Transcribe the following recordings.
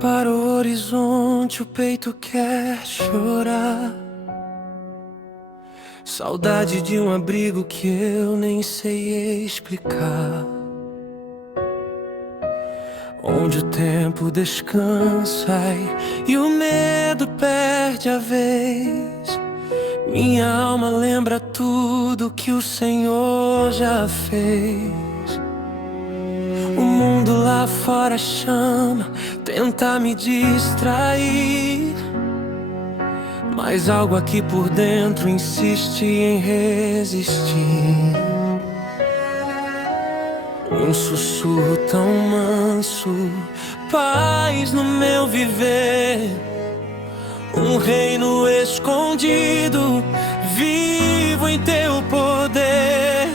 para o horizonte, o peito quer chorar. Saudade de um abrigo que eu nem sei explicar, onde o tempo descansa e o medo perde a vez. Minha alma lembra tudo que o Senhor já fez. O mundo lá fora chama, tenta me distrair, mas algo aqui por dentro insiste em resistir. Um sussurro tão manso, paz no meu viver. Um reino escondido, vivo em teu poder.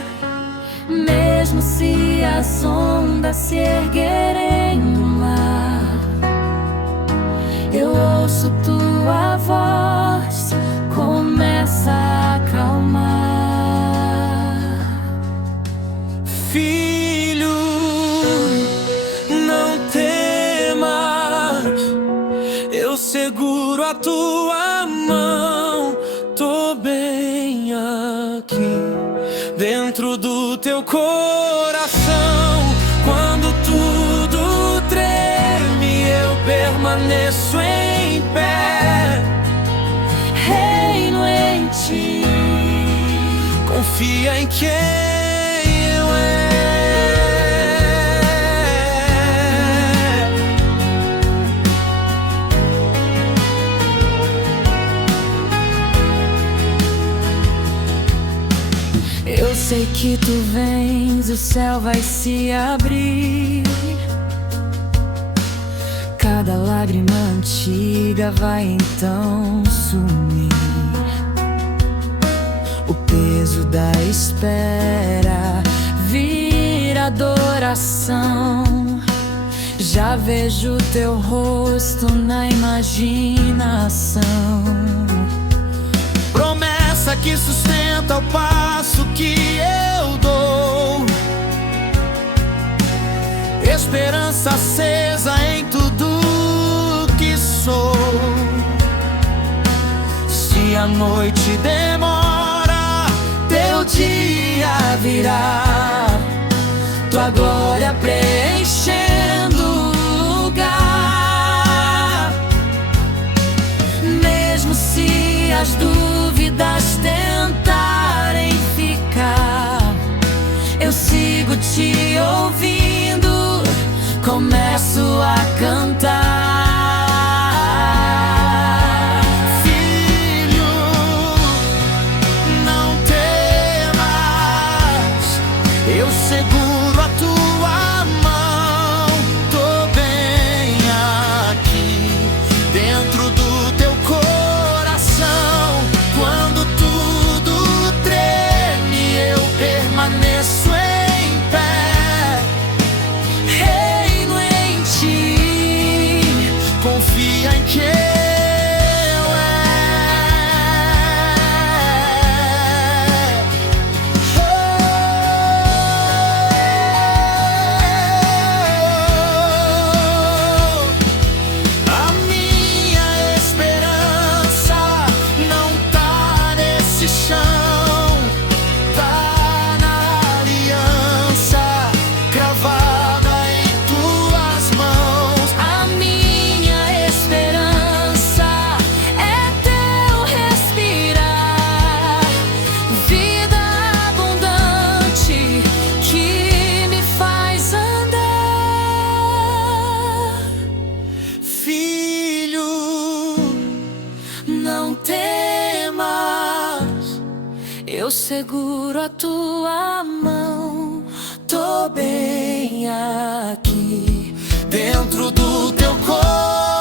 Mesmo se as ondas se erguerem no mar, eu ouço tua voz, começa a acalmar. Filho, não temas, eu seguro a tua mão. Tô bem aqui, dentro do teu coração. Quando tudo treme, eu permaneço em pé. Reino em ti, Confia em quem eu é. eu sei que tu vens, o céu vai se abrir. Cada lágrima antiga vai então sumir. O peso da espera vira adoração. Já vejo teu rosto na imaginação. Promessa que sustenta o passo que eu dou. Esperança acesa em tudo que sou. Se a noite demora, teu dia virá. Tua glória preenchendo o lugar. Mesmo se as dúvidas tentarem ficar, eu sigo te ouvindo, começo a cantar. Filho, não temas, eu seguro a tua mão. Tô bem aqui, dentro do teu coração. Quando tudo treme, eu permaneço em pé. Reino em ti, Confia em quem eu é. A minha esperança não tá nesse chão, tá na aliança cravada em tuas mãos. a minha esperança é teu respirar. Vida abundante que me faz andar. Filho, Não temas, eu seguro a tua mão. Tô bem aqui, dentro do teu coração.